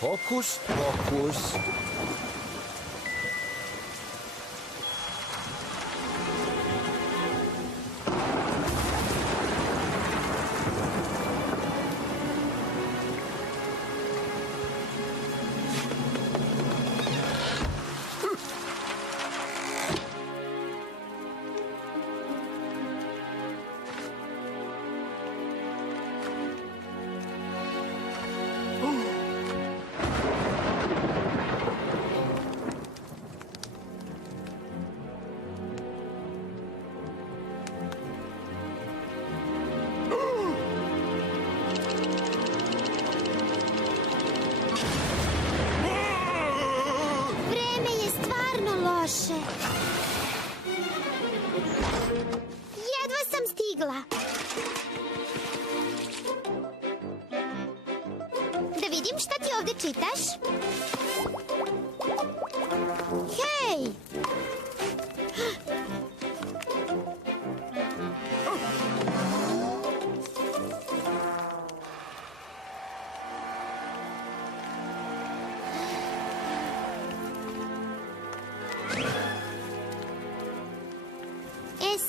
Hokus pokus. Jedva sam stigla. Da vidim šta ti ovde čitaš. Hej!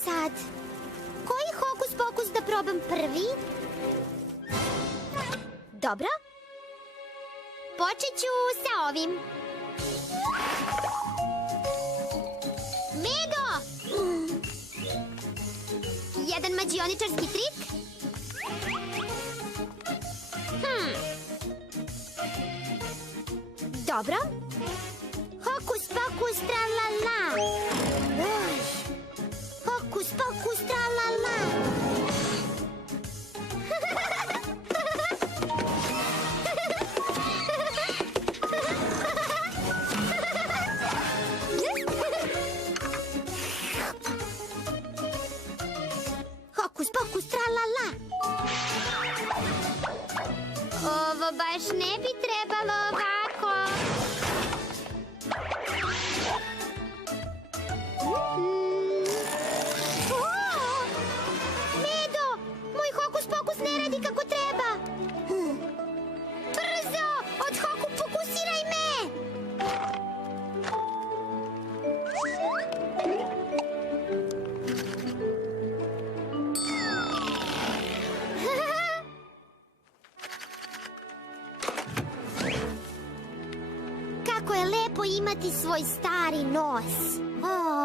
Sad, koji hokus pokus da probam prvi? Dobro. Počet ću sa ovim. Medo! Jedan mađioničarski trik. Dobro. Hokus pokus tralala. Hokus pokus tralala. Hokus pokus tralala. Ovo baš ne bi trebalo ovako. Ne radi kako treba. Brzo, od hoku fokusiraj me. Kako je lepo imati svoj stari nos. Oj.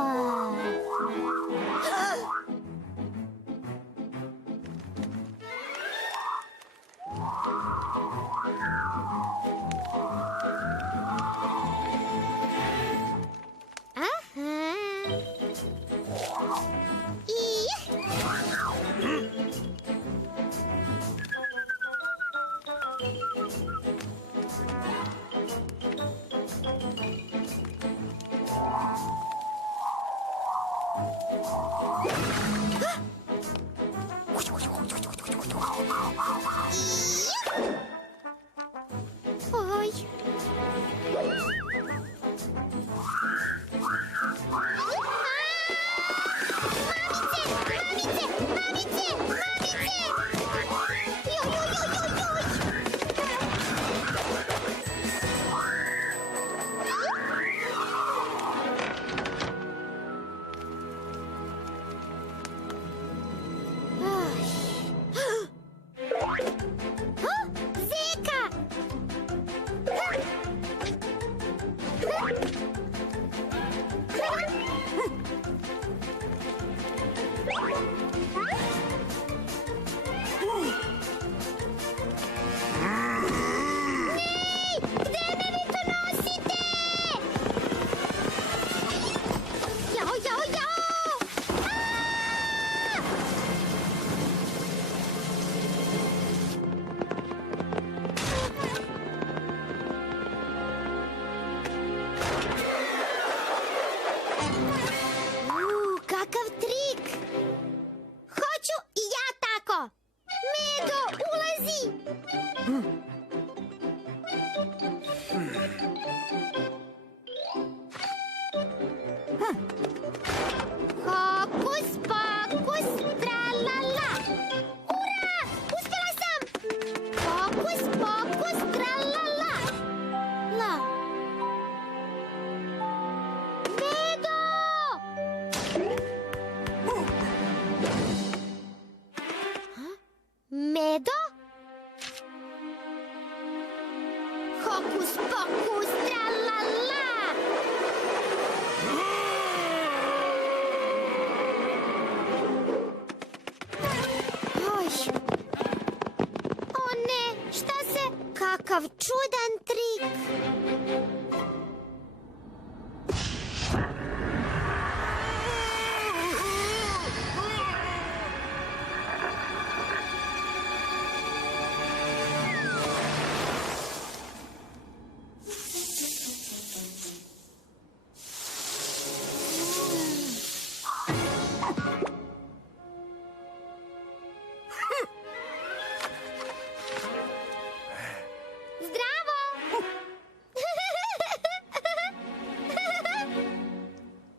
Mamice! Hokus pokus, tralala! Oj. O ne, šta se? Kakav čudan trik!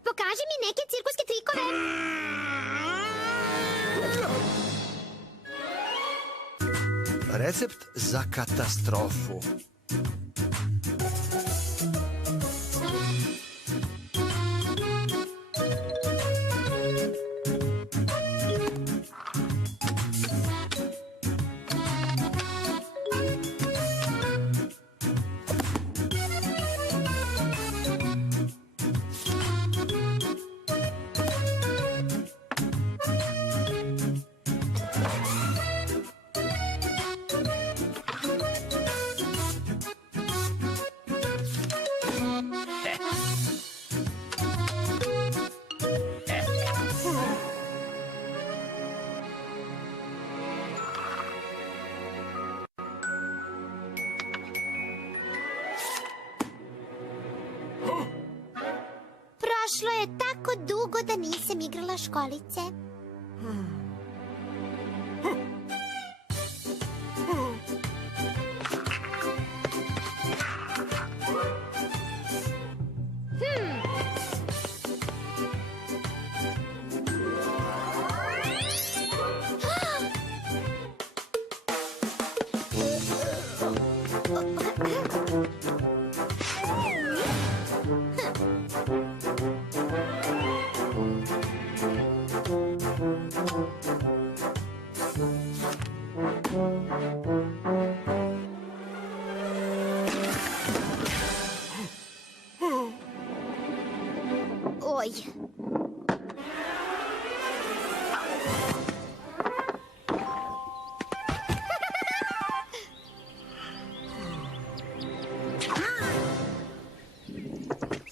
Pokaži mi neke cirkuske trikove. Recept za katastrofu. Prošlo je tako dugo da nisam igrala školice. Oj.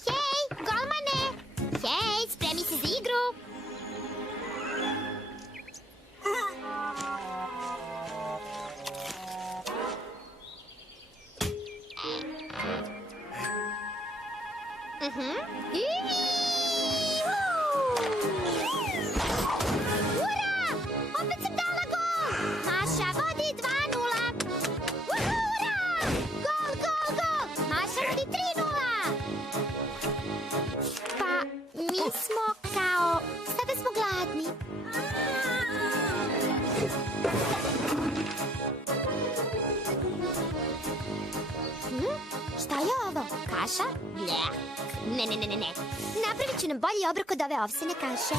Hej, golmane! Hej, spremi se za igru! Ura! Opet sam dala gol! Maša vodi 2:0. Ura! Gol, gol, gol! Maša vodi 3:0. Pa, mi smo kao... Sada smo gladni. Šta je ovo? Kaša? Bljak. Ne. Napravit ću nam bolji obrok od ove ovsene kaše.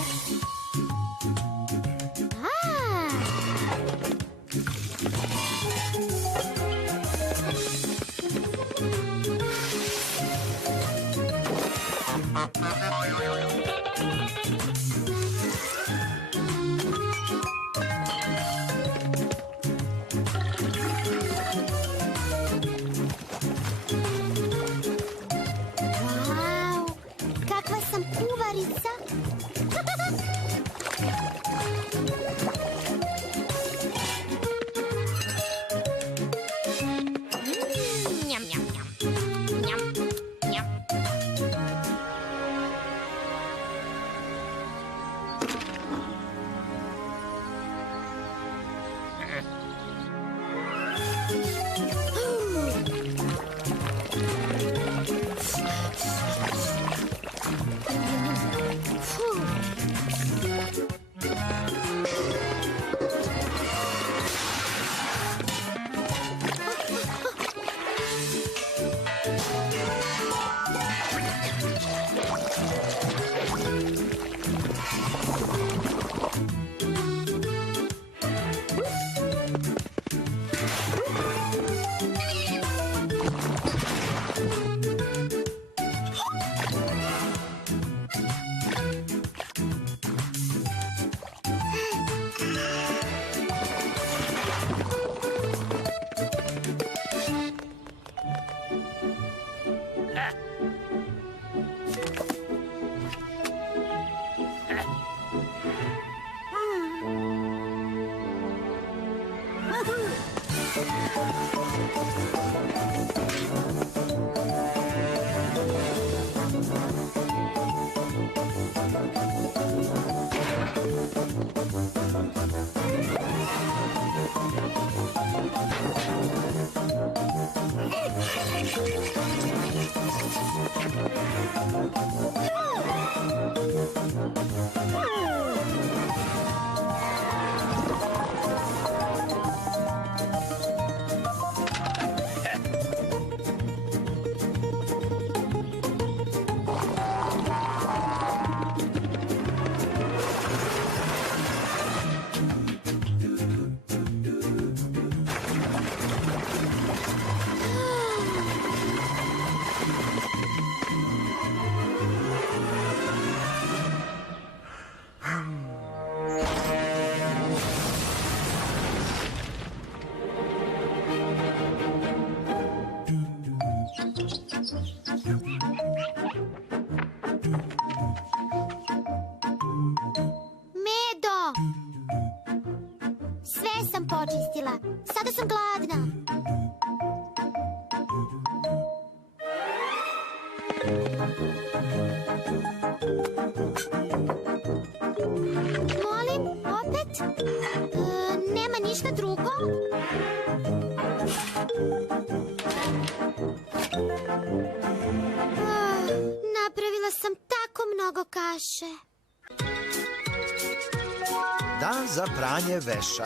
Kakva sam kuvarica. Njam, njam, njam. Njam, njam. Počistila. Sada sam gladna. Molim, opet? Nema ništa drugo? Napravila sam tako mnogo kaše. Dan za pranje veša.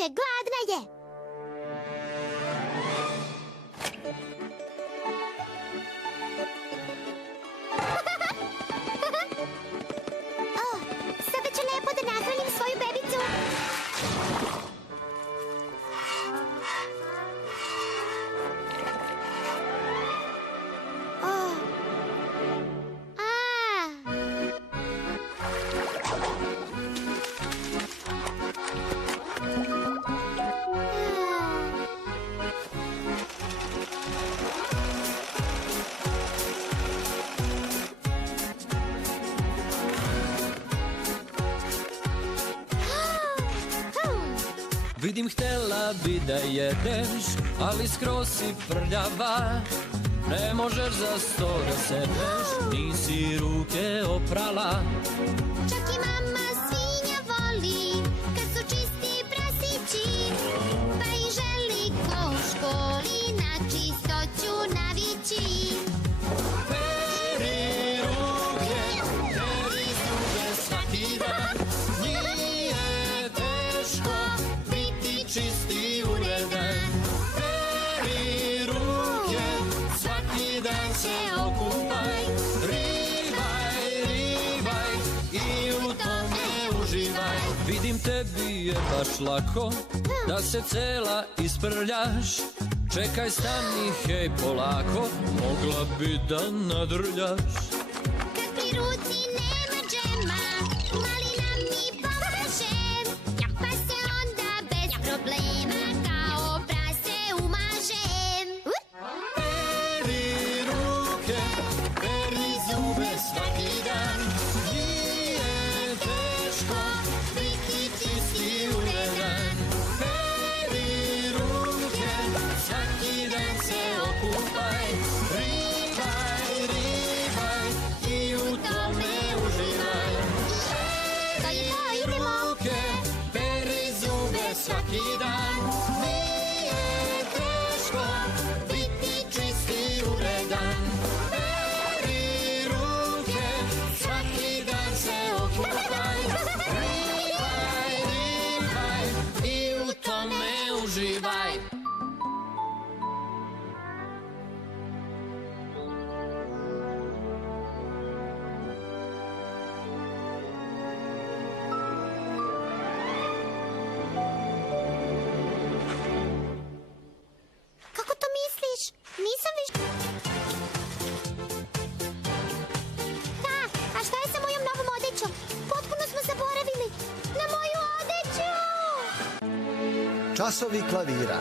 Gladna je. Sada ću lepo da nahranim svoju bebicu. Vidim, htela bi da jedeš, ali skroz si prljava. Ne možeš za sto da sedneš, nisi ruke oprala. Čak i mama svinja voli kad su čisti prasići, pa i želi ko u školi na čistoću navići. Peri ruke, peri zube svaki dan, nije teško biti čisti uredan. Peri ruke, svaki dan se okupaj, rivaj, rivaj i u tome uživaj. Vidim, tebi je baš lako da se cela isprljaš. Čekaj, stani, hej, polako, mogla bi da nadrljaš. Kad pri ruci nema džema, malina mi pomaže, pa se onda bez problema kao prase umažem. Peri ruke, peri zube svaki dan, Časovi klavira.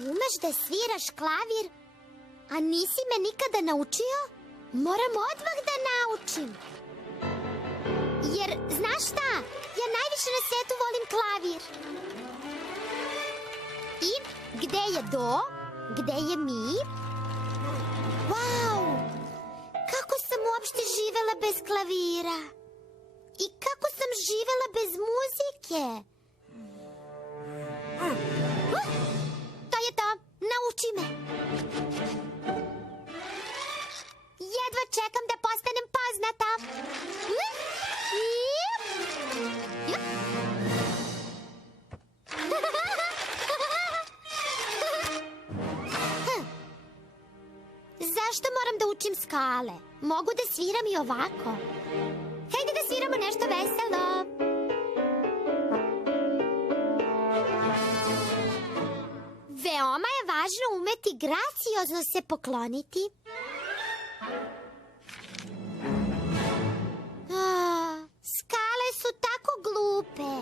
Umeš da sviraš klavir, a nisi me nikada naučio? Moram odmah da naučim. Jer, znaš šta? Ja najviše na svetu volim klavir. I gde je do? Gde je mi? Vau! Kako sam uopšte živela bez klavira? I kako sam živela bez muzike? To je to, nauči me. Jedva čekam da postanem poznata. Zašto moram da učim skale? Mogu da sviram i ovako. Hajde da sviramo nešto veselo. Veoma je važno umeti graciozno se pokloniti. Skale su tako glupe.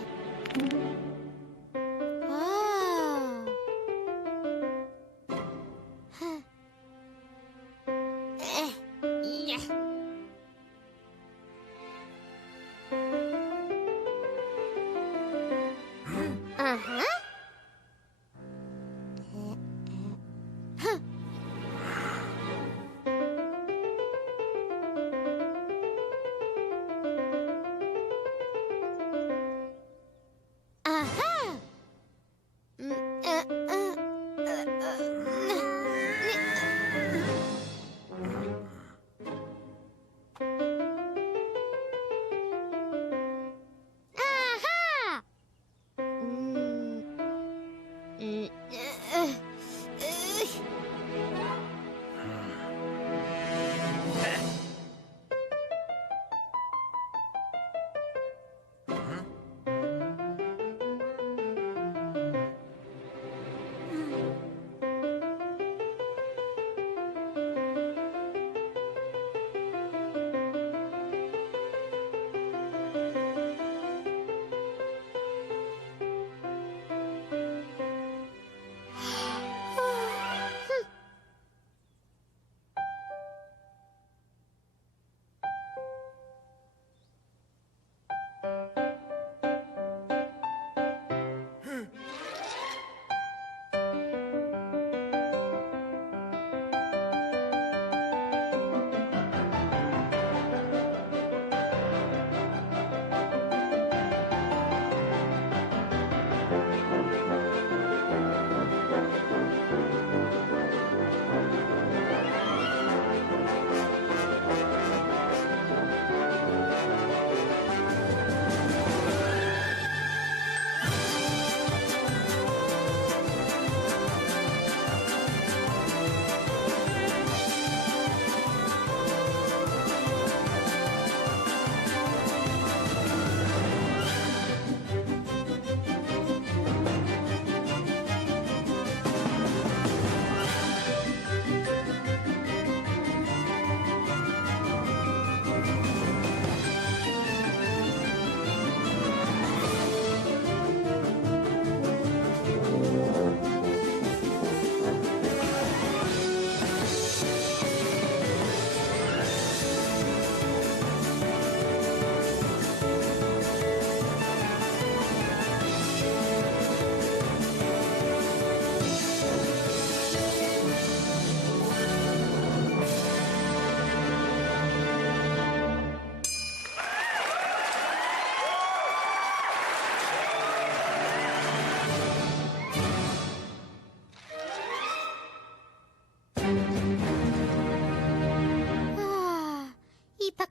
Aha.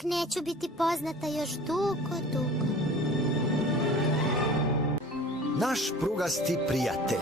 ipak neću biti poznata još dugo, dugo. Naš prugasti prijatelj.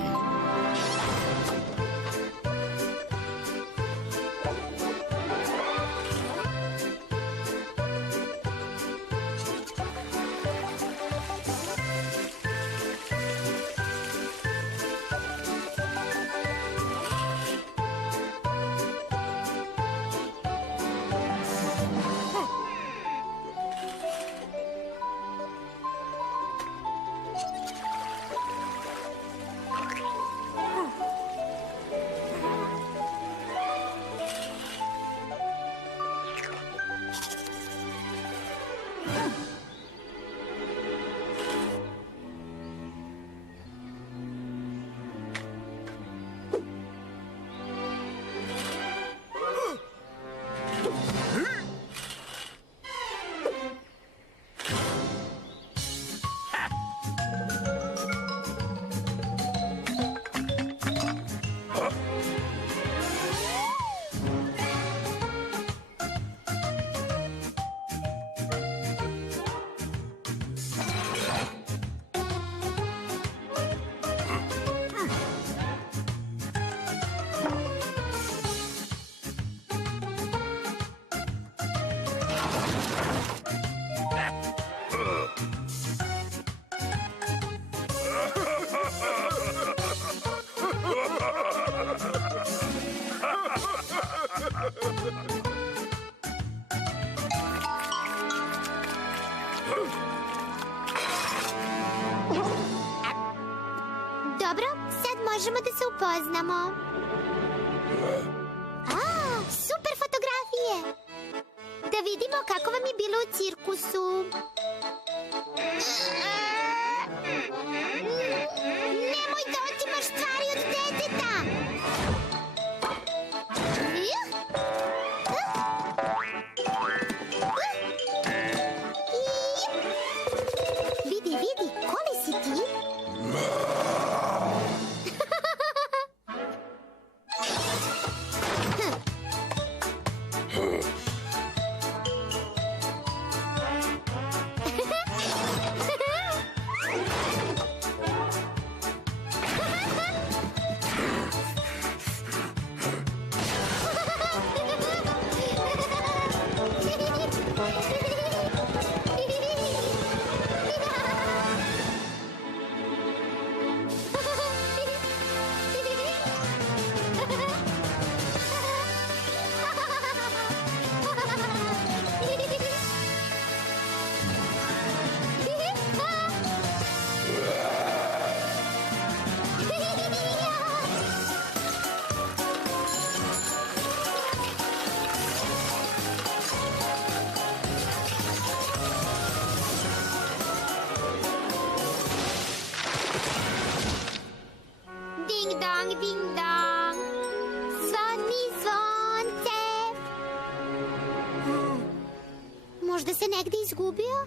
Dobro, sad možemo da se upoznamo. Super fotografije! Da vidimo kako vam je bilo u cirkusu. Nemoj da otimaš stvari od deteta! Vidi, vidi, koli si ti? Ding dong, ding dong. Zvoni zvonce. Možda se negde izgubio?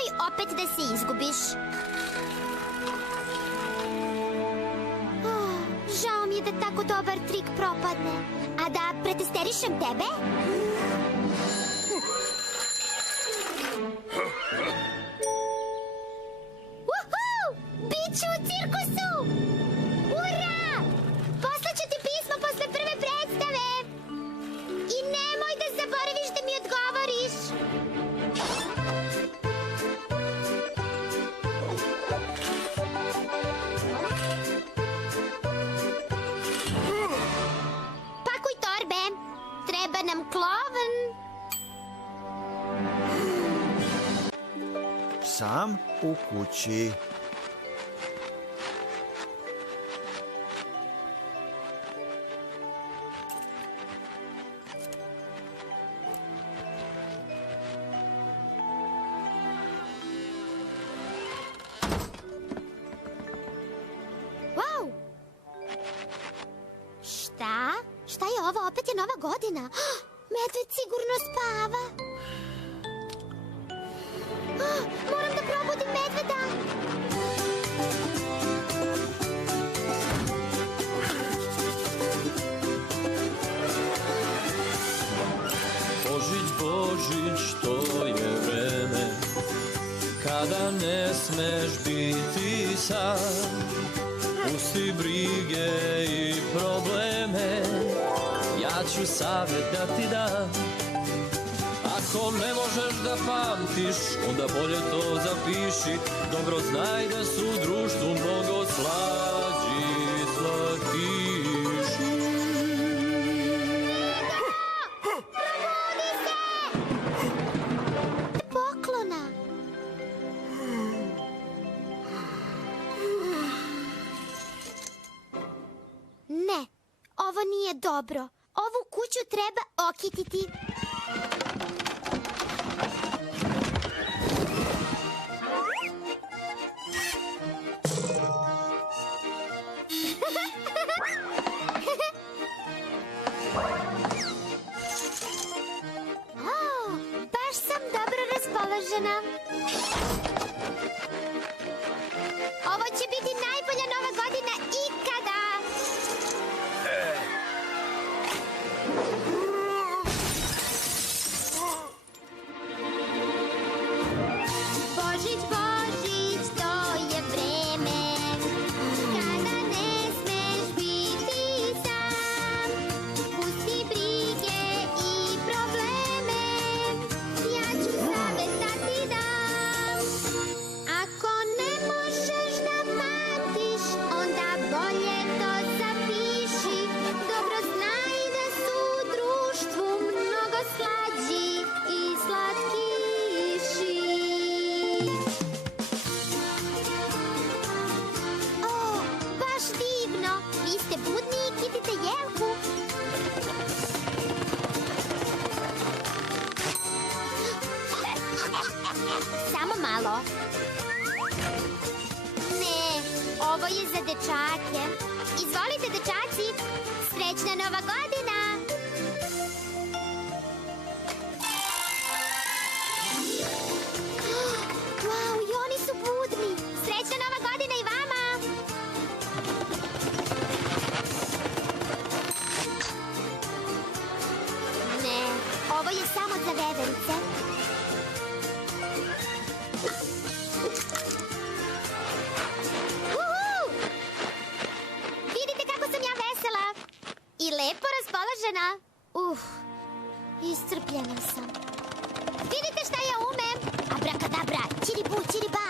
nemoj opet da se izgubiš. Žao mi je da tako dobar trik propadne. A da pretesterišem tebe? Biću u cirkusu! Ura! Poslaću ti pismo posle prve predstave! I nemoj da zaboraviš da mi odgovoriš! Pakuj torbe! Treba nam klovn! Sam u kući. Šta je ovo? Opet je Nova godina. Medved sigurno spava. Moram da probudim Medveda. Božić, Božić, to je vreme kada ne smeš biti sam. Pusti brige i probleme, ja ću savjet da ti dam. Ako ne možeš da pamtiš, onda bolje to zapiši. Dobro znaj da su u društvu mnogo slađi slatkiši. Probudi se! Poklona. Ne, ovo nije dobro. Ovu kuću treba okititi. Baš sam dobro raspoložena. Ovo će biti najbolja Nova godina ikada. Božić, Božić, to je vreme kada ne smeš biti sam. Pusti brige i probleme, ja ću savjet da ti dam. Ako ne možeš da pamtiš, onda bolje to zapiši. Dobro znaj da su u društvu mnogo slađi i slatkiši. Baš divno. Vi ste budni i kitite jelku. Samo malo. Ne, ovo je za dečake. Izvolite, dečaci. Srećna Nova godina. Wow, i oni su budni. Srećna Nova godina i vama. Ne, ovo je samo za veverice. Vidite kako sam ja vesela i lepo raspoložena. Iscrpljena sam. Vidite šta ja umem? Abrakadabra, čiribu, čiriba.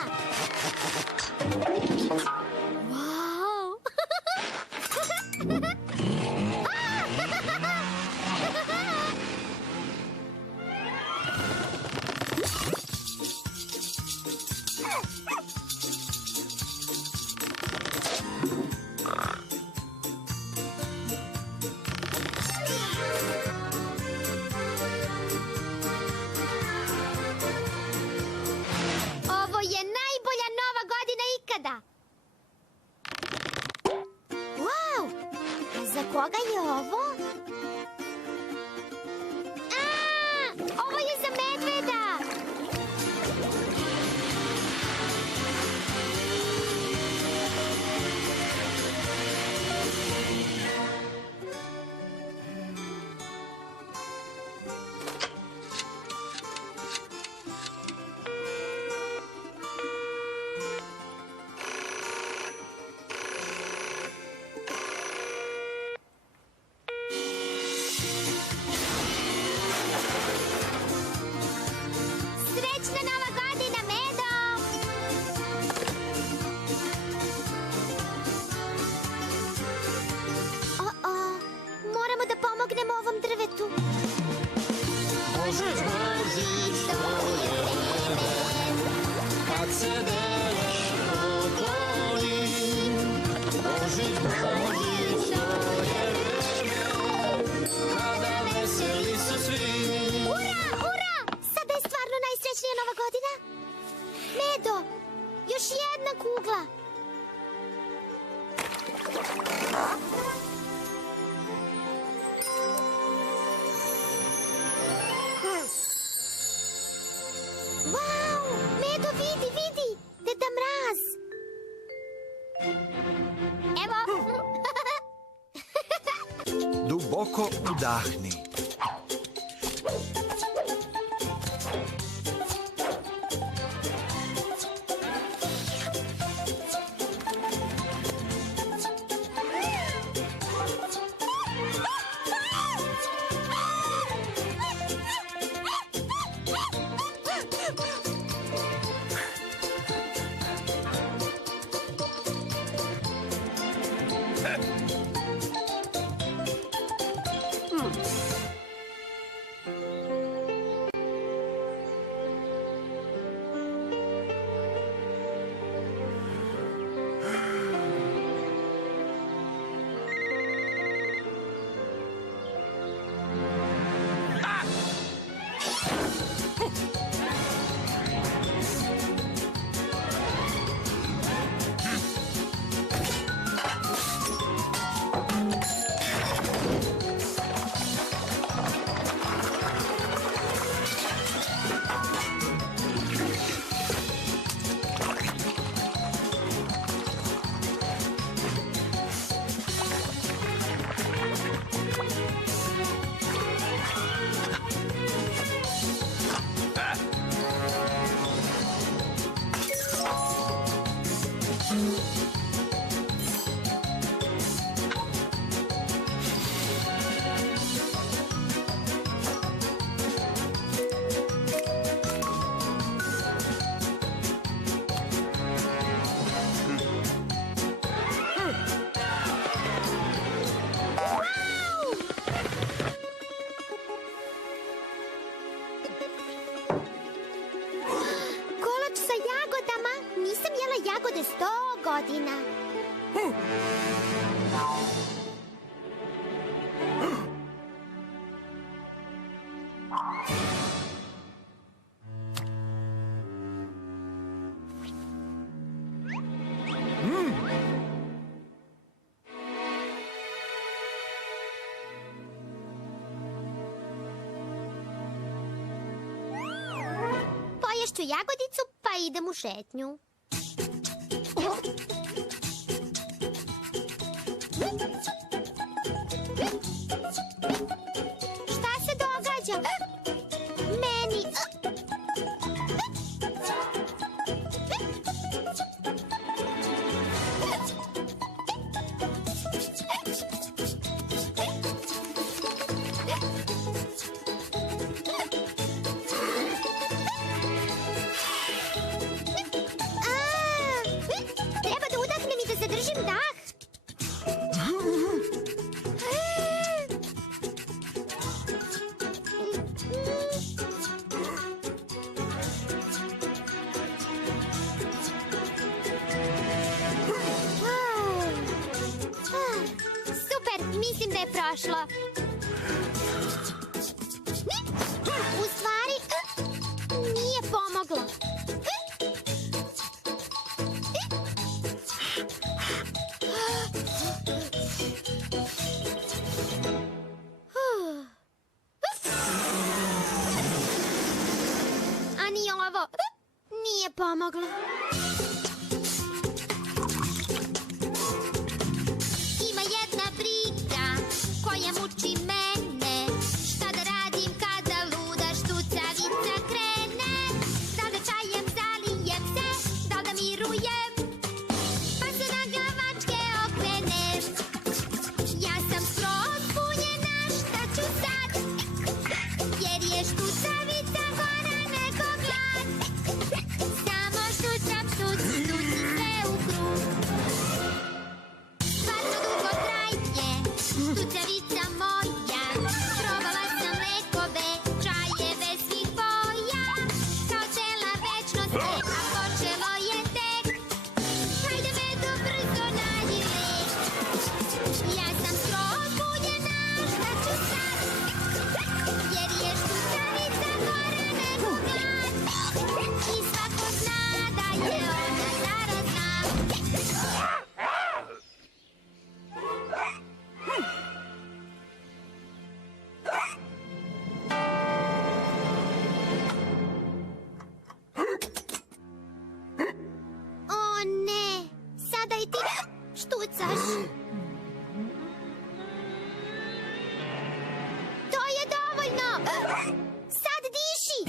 Wow! Ovo je najbolja Nova godina ikada. Wow! A za koga je ovo? Ovo je za Medveda. duboko udahni. Jagode 100 godina. Poješću jagodicu, pa idem u šetnju. Šta se događa? Meni... Treba da udahnem i da zadržim dah. Super, mislim da je prošlo. U stvari, nije pomoglo. A ni ovo nije pomoglo. Ima jedna briga koja muči mene. Šta da radim kada luda štucavica krene? Da li da čajem, zalijem se, da li da mirujem, pa se naglavačke okrenem. Ja sam skroz bunjena, šta ću sad? Jer je štucavica gora nego glad. Samo štucam, štuci, štuci sve u krug. Stvarno dugo traje štucavica moja. Probala sam lekove, čajeve svih boja. Kao cela večnost je, a počelo je tek. Hajde Medo, brzo nađi lek. Ja sam skroz bunjena, šta ću sad? Jer je štucavica gora nego glad. I svako zna da je ona zarazna. O ne, sada i ti štucaš. Sad diši!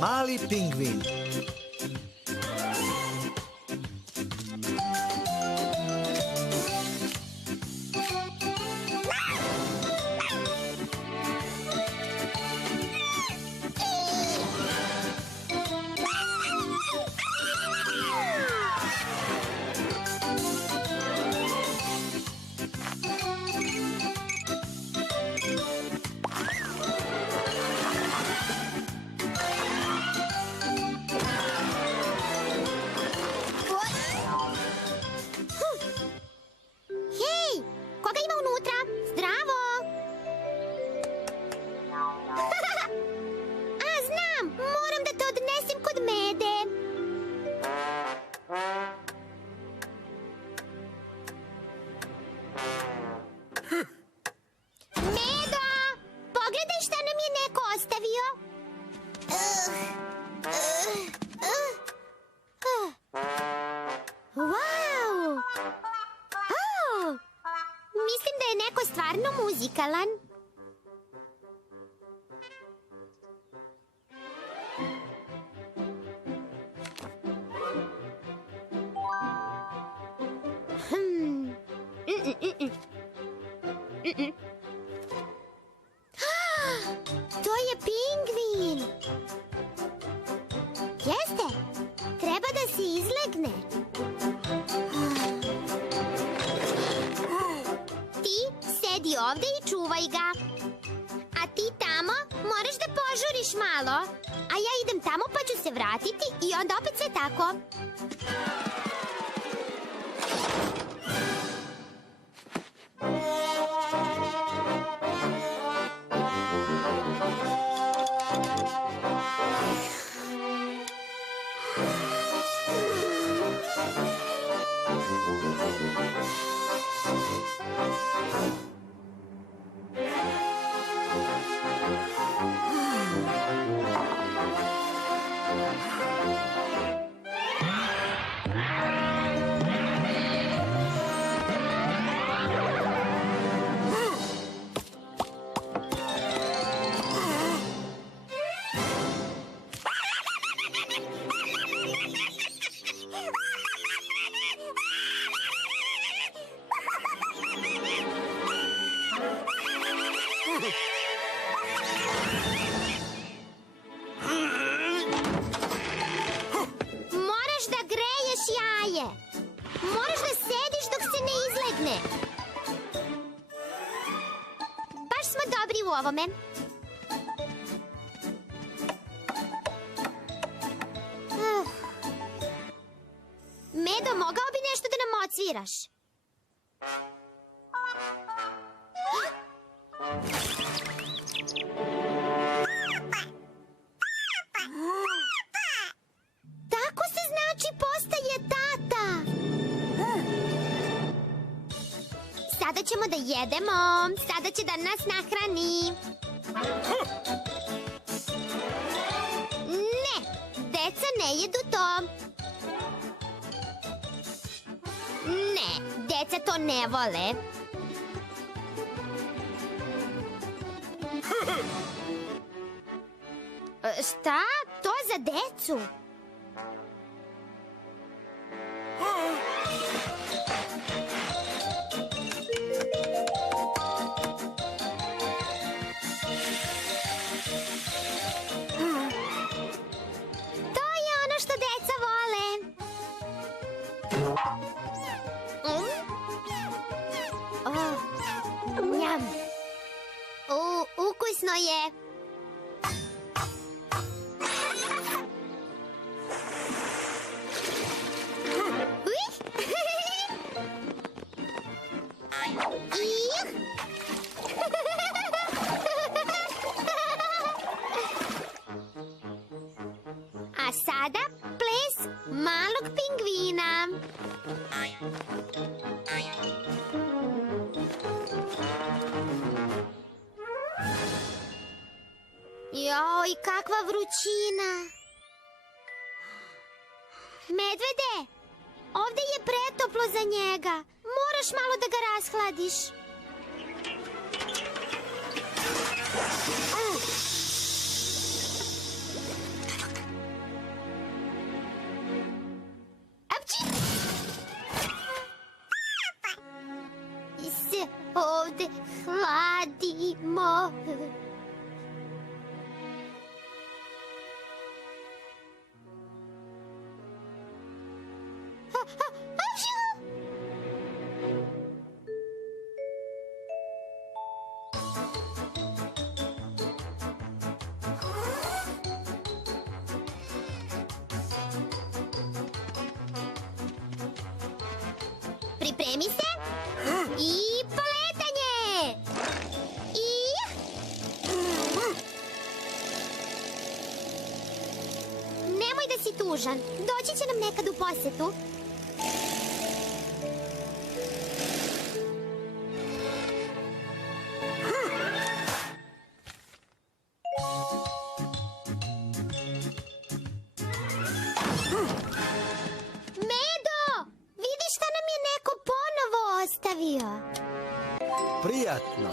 Mali pingvin. Stvarno muzikalan. To je pingvin. Jeste, treba da se izlegne. Sedi ovde i čuvaj ga. A ti tamo moraš da požuriš malo. A ja idem tamo pa ću se vratiti i onda opet sve tako. Moraš da sediš dok se ne izlegne. Baš smo dobri u ovome. Medo, mogao bi nešto da nam odsviraš? Tako se znači postaje tata. Sada ćemo da jedemo. Sada će da nas nahrani. Ne, deca ne jedu to. Ne, deca to ne vole. Šta? To za decu? Njam. Ukusno je. A sada ples malog pingvina. Joj, kakva vrućina. Medvede, ovde je pretoplo za njega. Moraš malo da ga rashladiš. Apči! Se ovde hladimo. Pripremi se i poletanje! Nemoj da si tužan, doći će nam nekad u posetu. Prijatno.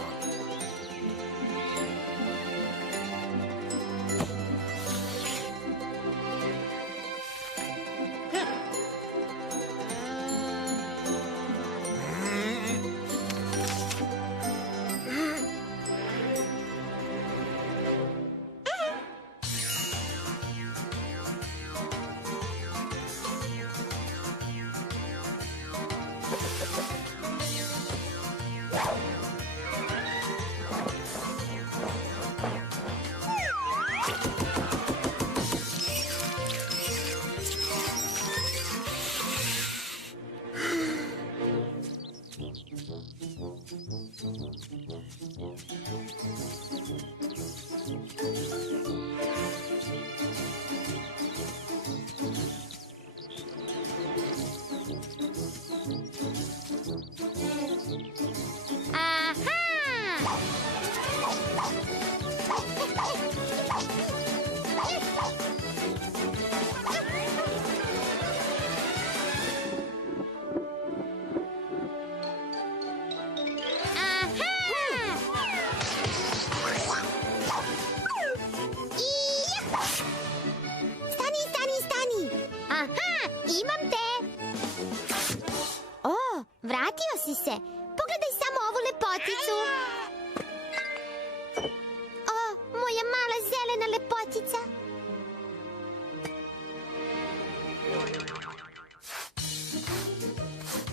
Vratio si se. Pogledaj samo ovu lepoticu. O, moja mala zelena lepotica.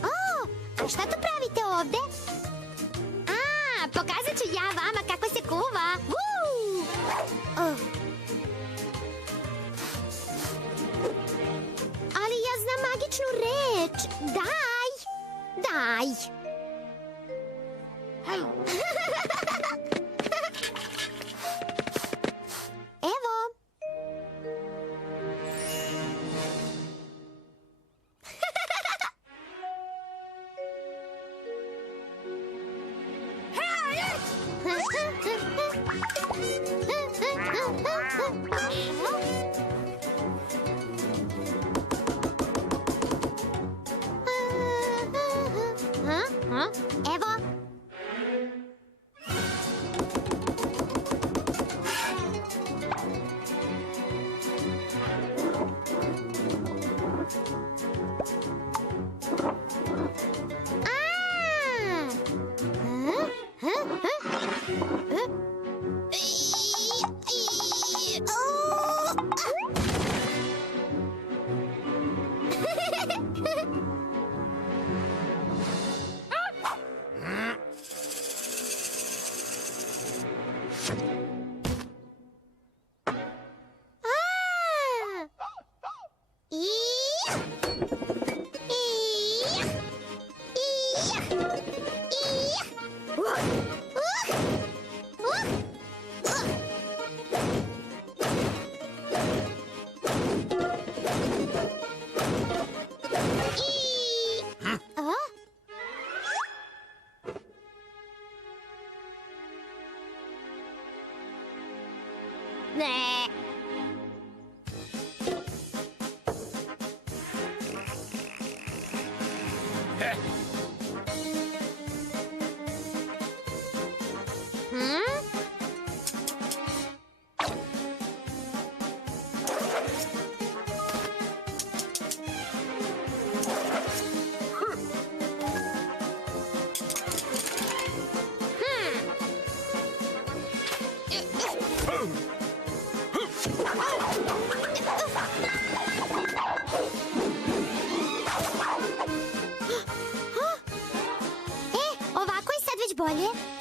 O, a šta tu pravite ovde? A, pokazat ću ja vama kako se kuva. Ali ja znam magičnu reč. Daj. Daj. Evo. Evo. Ovako je sad već bolje.